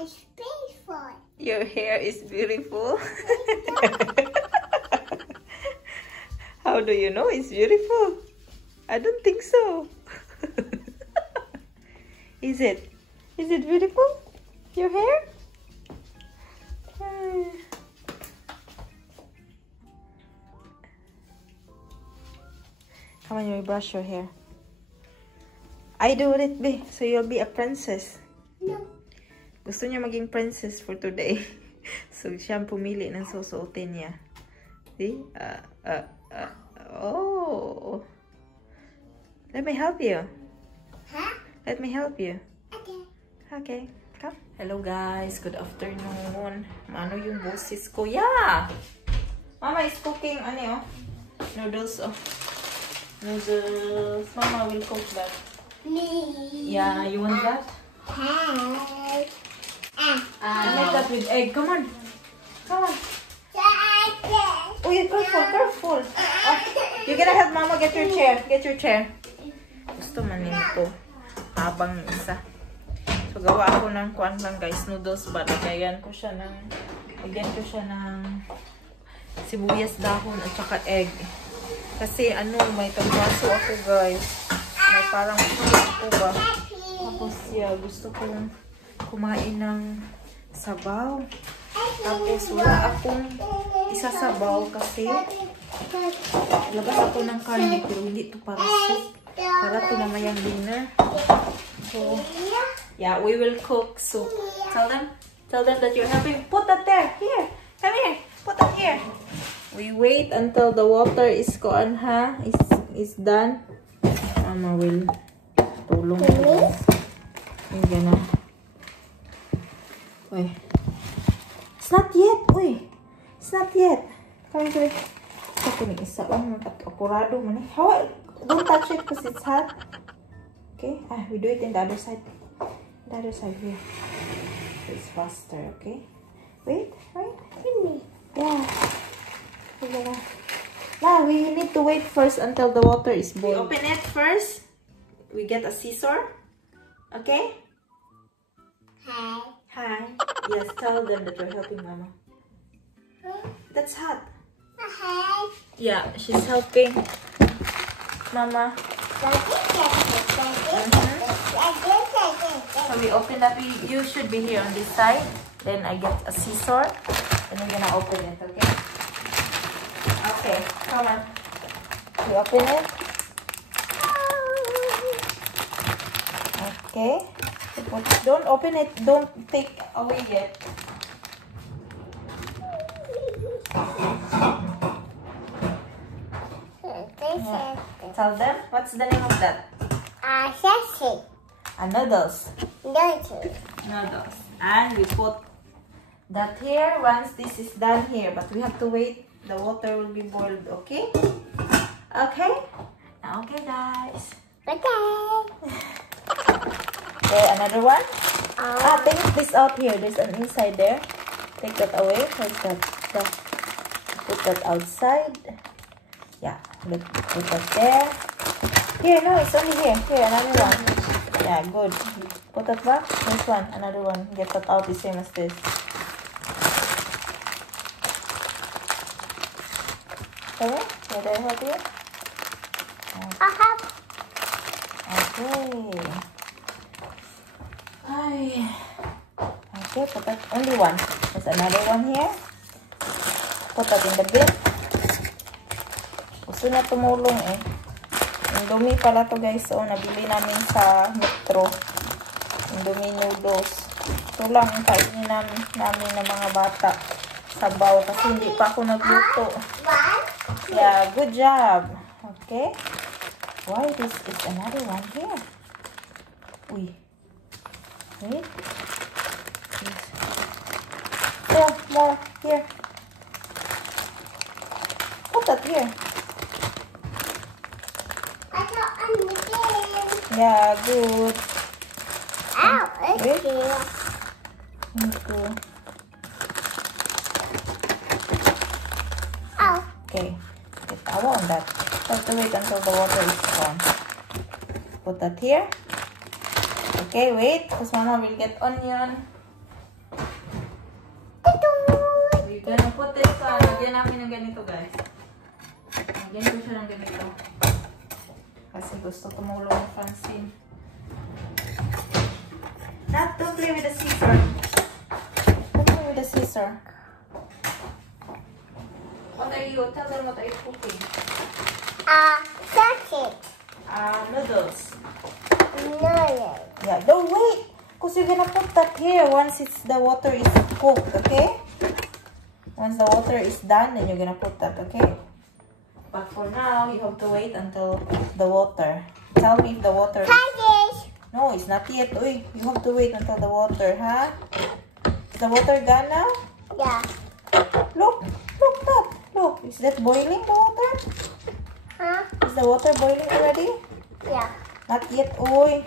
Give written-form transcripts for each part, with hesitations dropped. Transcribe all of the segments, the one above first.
It's beautiful. Your hair is beautiful. How do you know it's beautiful? I don't think so. Is it? Is it beautiful? Your hair? Come on, you brush your hair. I do it, be. So you'll be a princess. No. Gusto niya maging princess for today. So siya ang pumili ng susuotin niya. See? Oh. Let me help you. Huh? Let me help you. Okay. Okay, come. Hello guys, good afternoon. Ano yung boses ko? Yeah! Mama is cooking, noodles. Noodles. Mama will cook that. Me. Yeah, you want that? Hey. Make that with egg. Come on. Come on. Daddy. Oh, yeah, careful. Oh, you're gonna help Mama get your chair. Get your chair. Gusto man nito. Habang isa. So, gawa ako ng kuwan lang guys. Noodles ba? Lagyan ko siya ng sibuyas dahon at saka egg. Kasi may tambaso ako guys. May parang ako ba. Tapos gusto kong kumain ng sabaw. Tapos wala akong isasabaw kasi labas ako ng karne pero hindi ito para soup. Para ito mamayang dinner. So, yeah, we will cook soup. Tell them that you're helping. Put that there. Here. Come here. Put that here. We wait until the water is is done. Mama will tulong ko. Yung gana. Uy. It's not yet. Uy. It's not yet. Come here. Ito ni isa. Akurado man eh. Don't touch it because it's hot. Okay? We do it in the other side. The other side here. It's faster, okay? Wait. Yeah. Now, we need to wait first until the water is boiled. We open it first. We get a scissor. Okay? Hi. Yes, tell them that you're helping Mama. That's hot. Yeah, she's helping Mama. So we open up. You should be here on this side. Then I get a scissor. And we're gonna open it, okay? Okay, come on. We open it. Okay. Don't open it. Don't take away yet. Yeah. Tell them. What's the name of that? Sausage. Noodles. Noodles. And we put that here once this is done here. But we have to wait. The water will be boiled, okay? Okay? Okay, guys. Okay, another one. Take this out here. There's an inside there. Take that away. Where's that? Put that outside. Yeah, put that there. Here, no, it's only here. Here, another one. Yeah, good. Put that back. This one, another one. Get that out the same as this. Okay, did I help you? Okay. Okay, put that only one. There's another one here. Put that in the bin. Gusto na tumulong eh. Indomie pala to guys. So, nabili namin sa Metro. Indomie noodles. Ito lang yung kainin namin ng mga bata. Sabaw. Kasi hindi pa ako nagluto. Yeah, good job. Okay. Why this is another one here? Uy. Wait. Oh, more. Here. Put that here. Yeah, good. Ow, it's here. Ow. Okay. Get towel on that. Have to wait until the water is gone. Put that here. Okay, wait, because Mama will get onion. Lagyan namin ng ganito, guys. Lagyan ko siya ng ganito. Kasi gusto tumulong ni Francine. Don't play with the scissor. Don't play with the scissor. What are you? Tell them what are you cooking? Sausage. Noodles. Noodles. Yeah, don't wait. Because you're gonna put that here once the water is cooked, okay? Once the water is done, then you're gonna put that, okay? But for now, you have to wait until the water. Tell me if the water is... No, it's not yet. Uy, you have to wait until the water, huh? Is the water gone now? Yeah. Look that. Look, is that boiling, the water? Huh? Is the water boiling already? Yeah. Not yet, uy.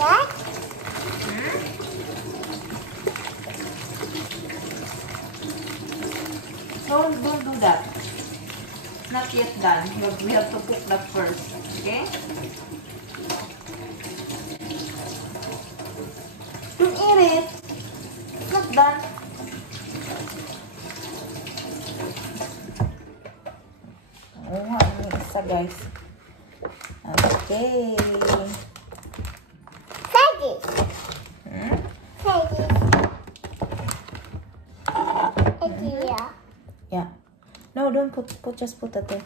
That? Don't do that. Not yet done. We have to cook that first, okay? Don't eat it. It's not done. Oh, ano isa, guys? Okay. Veggies. Hmm? Veggies. Yeah. Yeah. No, don't just put that there.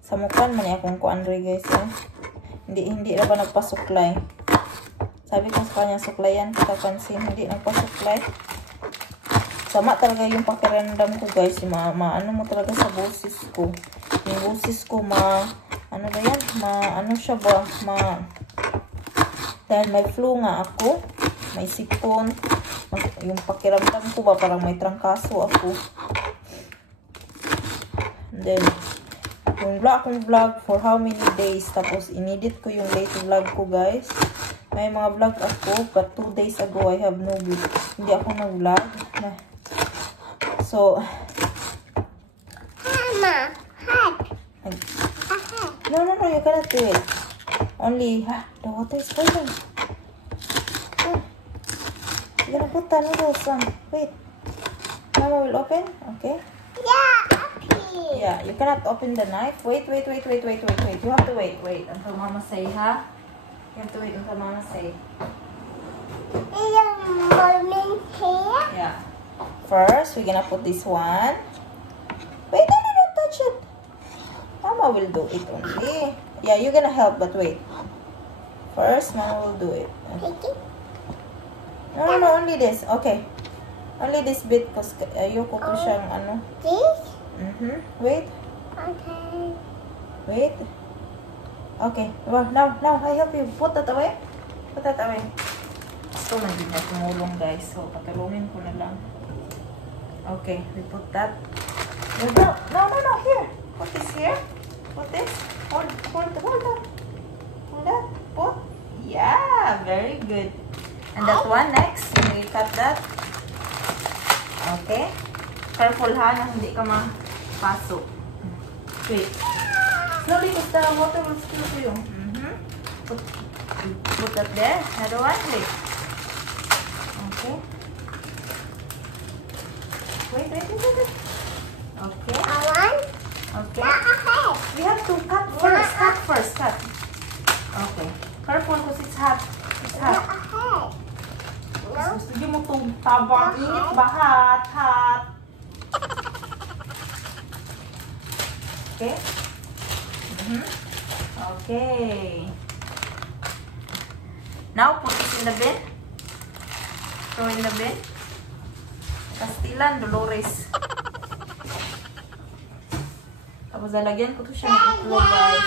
Samukan man akong kuandre, guys, eh. Hindi na ba nagpasuklay? Sabi ko sa kanya, suklayan kita, Pansin, hindi nagpasuklay. Sama talaga yung pakiramdam ko, guys. Ano mo talaga sa boses ko. Yung boses ko, ano ba yan? Ano siya ba? Dahil may flu nga ako, may sipon, yung pakiramdam ko ba, parang may trangkaso ako. And then, yung akong vlog for how many days, tapos inedit ko yung late vlog ko, guys. May mga vlog ako, but 2 days ago, I have no vlog. Hindi ako nag-vlog. So, Mama, hot. no, you cannot do it. Only, the water is boiling. You're gonna put the noodles on. Wait. Mama will open. Okay. Yeah, happy. Yeah, you cannot open the knife. Wait. You have to wait until Mama say, huh? You have to wait until Mama say. Is your morning here? Yeah. First, we're gonna put this one. Wait, no, don't touch it. Mama will do it only. Yeah, you're gonna help, but wait. First, Mama will do it. Okay. No, only this. Okay. Only this bit, because ayoko ko siyang ano. This? Wait. Okay. Wait. Okay. Well, now, I help you. Put that away. Put that away. Gusto man din na tumulong, guys. So, patulungin ko na lang. Okay, we put that. No, here. Put this here. Put this. Hold that. Hold that. Put. Yeah, very good. And that one next, we cut that. Okay. Careful, ha, na hindi ka mapasok. Wait. Slowly, because the water will spill to you. Put that there. Another one. Wait. Okay. Wait. Okay. Okay. We have to cut first. Cut. Okay. Careful because it's hot. It's hot. Gusto mo itong tabang init ba? Hot. Okay. Okay. Now put it in the bin. Throw in the bin. Castilan, Dolores. Tapos lalagyan ko to siya ng itlog, guys.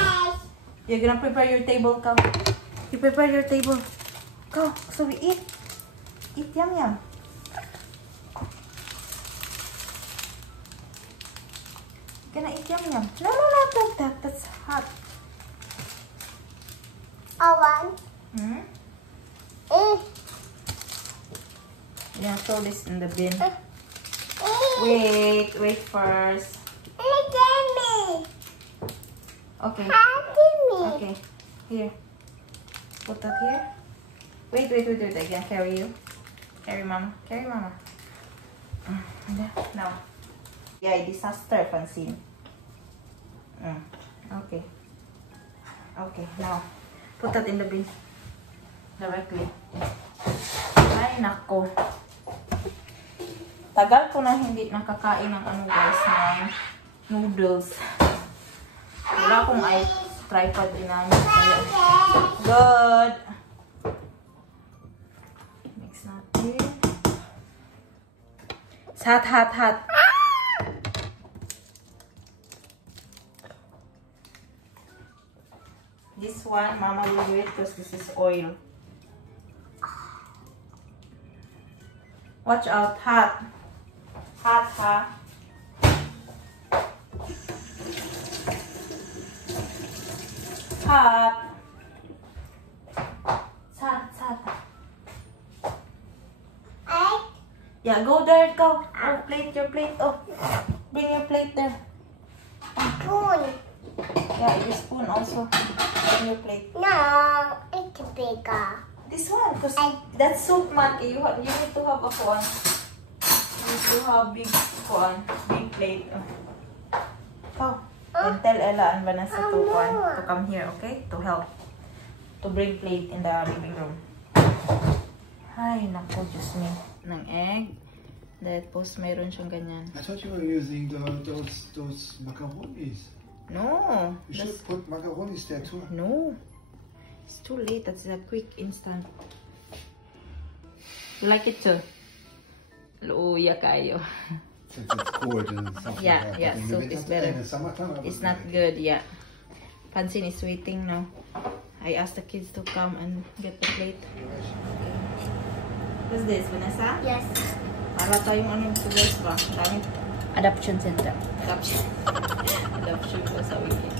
You're gonna prepare your table, Ka. You prepare your table. Go, so we eat. Eat, yum. Gonna eat yum. No, not like that. That's hot. Yeah, throw this in the bin. Wait first. Look at me. Okay. Happy me. Okay. Here. Put that here. Wait. I can carry you. Carry mama. Now. Yeah, disaster, Francine. Okay. Okay, now. Put that in the bin. Directly. Ay, nako. Tagal ko na hindi nakakain ng ano guys, ng noodles. Wala akong tripod din namin. Kaya, good. Mix natin. It's hot. This one, Mama will do it because this is oil. Watch out, hot. Hot, ha? Hot. It's hot. Yeah, go there, go. Oh, your plate. Oh, bring your plate there. Spoon. Yeah, your spoon also. Bring your plate. No, it's bigger. This one, because that's soup, man. You need to have a one. You need to have big one, big plate. Oh, and tell Ella and Vanessa to come here, okay? To help. To bring plate in the living room. Ay, nako, Diyos me. Ng egg. Tapos mayroon siyang ganyan. I thought you were using those macaronis. No. You should put macaronis there too. No. It's too late. That's a quick instant. You like it too? Luya kayo. Since it's cold and something Yeah, like that. yeah, But in soup the is winter- better. in the summertime, I It's would not make it. good, yeah. Francine is waiting now. I asked the kids to come and get the plate. What's this, Vanessa? Yes. Para tayong ano sa guys ba? Dami. Adoption center. Adoption. Adoption ko sa weekend.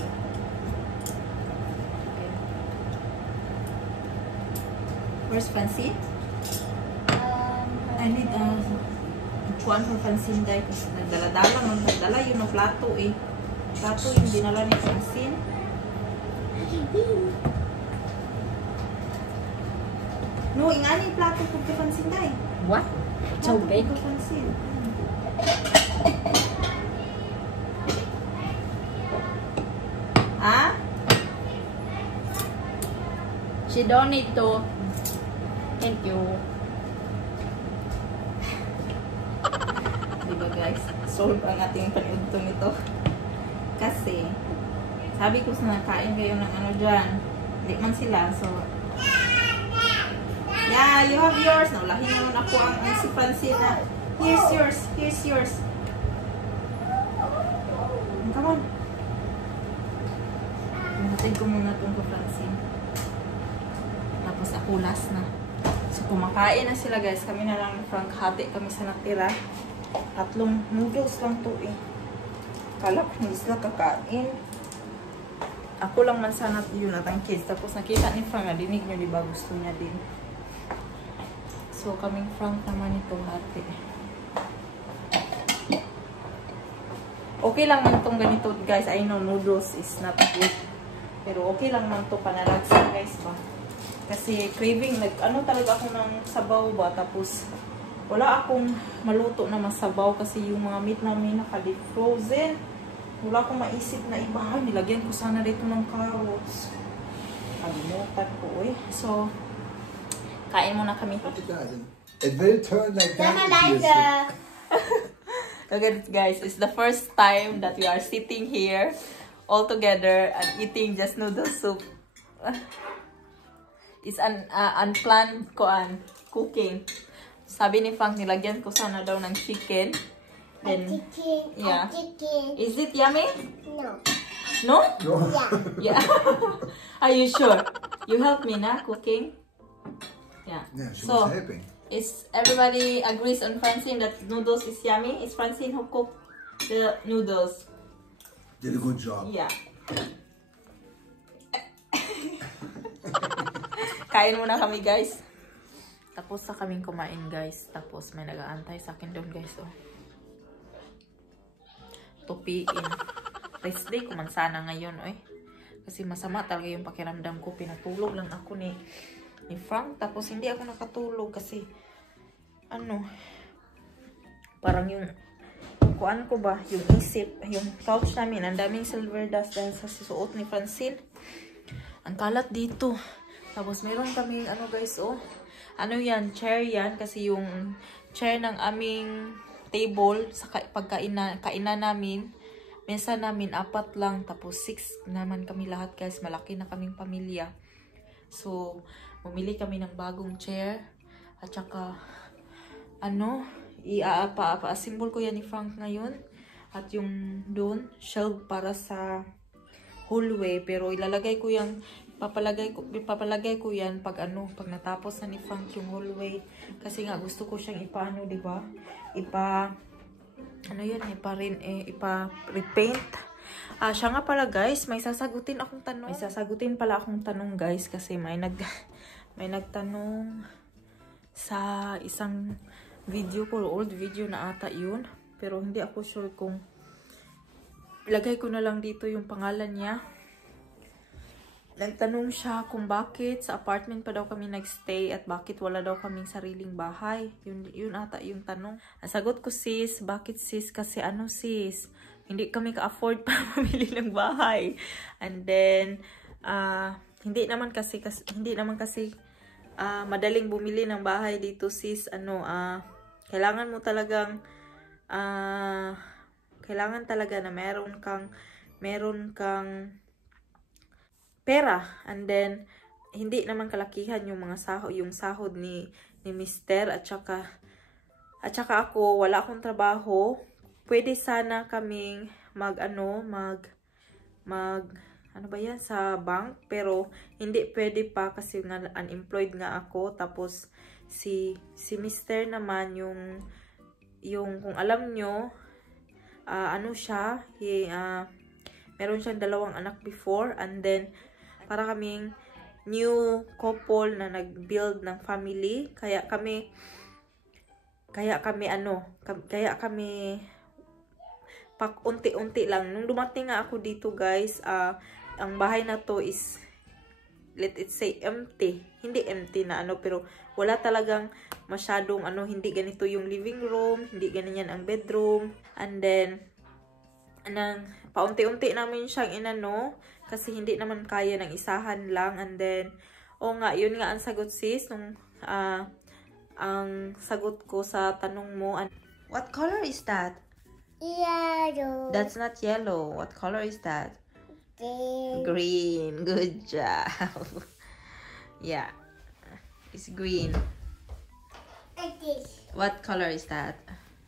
Okay. Where's Francine? I need chuan for Francine dahil kasi nagdala yun ng plato eh. Plato yung dinala ni Francine. No, ingani plato ko kay Francine dahil. What? So big? Plato ko kay Francine. Ah? She don't need to. Thank you. Diba guys? Solve ang ating paniudto nito. Kasi, sabi ko sa nakain kayo ng ano dyan. Hindi man sila, so... Yeah, you have yours. Naulahin naman ako ang si Francine na. Here's yours. Come on. Natin ko muna itong ko Francine. Tapos ako last na. So, kumakain na sila guys. Kami na lang ni Frank. Hati kami sa natira. 3 noodles lang to eh. Kala ko hindi sila kakain. Ako lang man sana yun at ang kids. Tapos nakita ni Frank, dinig nyo diba gusto niya din. So kaming Frank naman ito hati. Okay lang man itong ganito guys. I know noodles is not good. Pero okay lang man ito panalagsan guys ba. Kasi craving, ano talaga ako ng sabaw ba. Tapos wala akong maluto na masabaw kasi yung mga meat namin naka-deep frozen. Wala akong maisip na iba. Nilagyan ko sana dito ng carrots. Kalimutan ko eh. So, kain muna kami. It will turn like that. Look at it guys. It's the first time that we are sitting here all together and eating just noodle soup. It's an unplanned cooking. Sabi ni Frank, nilagyan ko sana daw ng chicken. Then, yeah. Chicken. Is it yummy? No. No? No. Yeah. Yeah. Are you sure? You help me na cooking? Yeah. Yeah, she So, was helping. is everybody agrees on Francine that noodles is yummy? It's Francine who cooked the noodles. Did a good job. Yeah. Kain muna kami guys. Tapos sa kaming kumain guys. Tapos may nag-aantay sa akin doon guys. Oh. tupiin. Rest day ko man sana ngayon, oy. Kasi masama talaga yung pakiramdam ko. Pinatulog lang ako ni Frank. Tapos hindi ako nakatulog kasi parang yung kuan ko ba, yung isip, yung couch namin, ang daming silver dust dahil sa suot ni Francine. Ang kalat dito. Tapos meron kaming guys, yan, chair yan. Kasi yung chair ng aming table sa kainan namin, mesa namin 4 lang, tapos 6 naman kami lahat guys, malaki na kaming pamilya. So bumili kami ng bagong chair at saka i-assemble ko yan ni Frank ngayon. At yung doon shelf para sa hallway, pero ilalagay ko yan, papalagay ko yan pag natapos na ni Frank yung hallway, kasi nga gusto ko siyang di ba? Ipa-repaint. Siya nga pala guys, may sasagutin pala akong tanong guys, kasi may nagtanong sa isang video ko, old video na ata yun, pero hindi ako sure kung ilagay ko na lang dito yung pangalan niya. Nagtanong siya kung bakit sa apartment pa daw kami nagstay at bakit wala daw kaming sariling bahay. Yun ata yung tanong. Ang sagot ko, sis, bakit sis? Kasi sis, hindi kami ka-afford para mamili ng bahay. And then, hindi naman kasi madaling bumili ng bahay dito, sis. Kailangan mo talagang kailangan talaga na meron kang pera, and then hindi naman kalakihan yung sahod ni Mister, at saka ako wala akong trabaho. Pwede sana kaming sa bank, pero hindi pwede pa kasi nga unemployed nga ako. Tapos si Mister naman yung kung alam nyo, meron siyang 2 anak before, and then para kaming new couple na nag-build ng family, kaya kami pak unti-unti lang. Nung dumating nga ako dito guys, ang bahay na to is, let it say, empty. Hindi empty na pero wala talagang masyadong hindi ganito yung living room, hindi ganyan ang bedroom. And then paunti-unti namin siyang kasi hindi naman kaya ng isahan lang. And then yun nga ang sagot, sis, nung ang sagot ko sa tanong mo. What color is that? Yellow. That's not yellow. What color is that? Green. Good job. Yeah, it's green. It is. What color is that?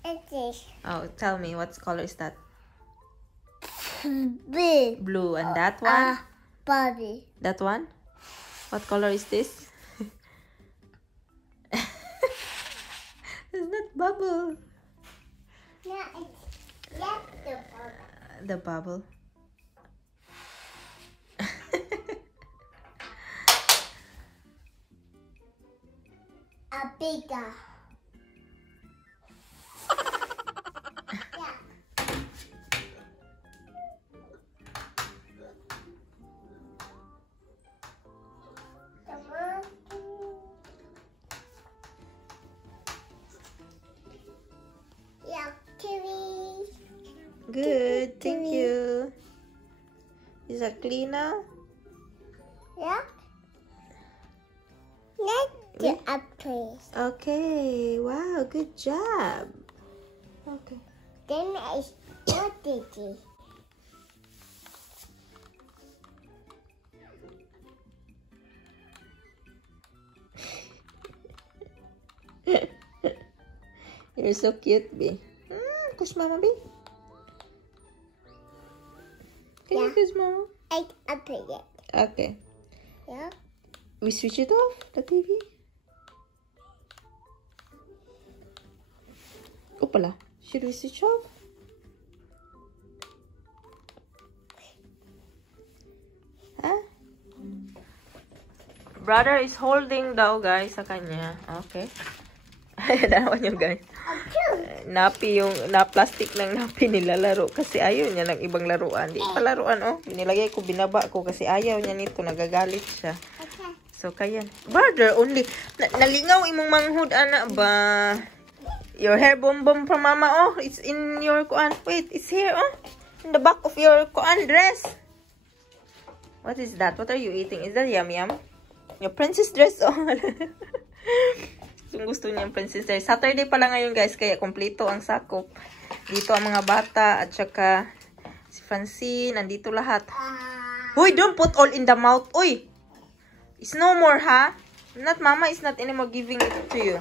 It is. Oh, tell me, what color is that? Blue. Blue. And that one? Bobby. That one? What color is this? It's not bubble. No, it's not the bubble. The bubble. A bigger. Good, thank you. Is that clean now? Yeah. Let's do a place. Okay, wow, good job. Okay. Then it's what did you? You're so cute, B. Push Mama, B. Can you kiss Mama? I put it. Okay. Yeah. We switch it off, the TV. Opala, should we switch off? Huh? Brother is holding daw guys sa kanya. Okay. Ayan naman yung guys. napi yung na-plastic ng napi nilalaro kasi ayaw niya ng ibang laruan. Di pa laruan, oh. Binilagay ko, binaba ko kasi ayaw niya nito. Nagagalit siya. So, kaya. Brother, only. Nalingaw imong manghud, ana ba? Your hair bomb from mama, oh. It's in your kuan. Wait, it's here, oh. In the back of your kuan dress. What is that? What are you eating? Is that yum-yum? Your princess dress, oh. Yung gusto niya yung princess dress. Saturday pala ngayon, guys. Kaya kompleto ang sakop. Dito ang mga bata. At saka si Francine. Nandito lahat. Uy, don't put all in the mouth. Uy! It's no more, ha? Not mama is not anymore giving it to you.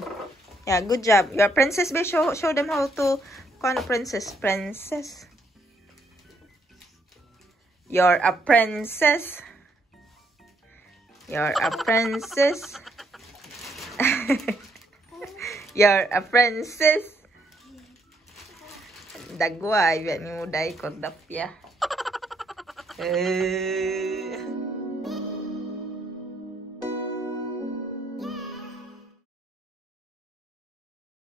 Yeah, good job. You're a princess, babe. Show them how to call a princess. Princess. You're a princess. You're a princess. You're a princess. Dagway, yan yung uday ko dapya.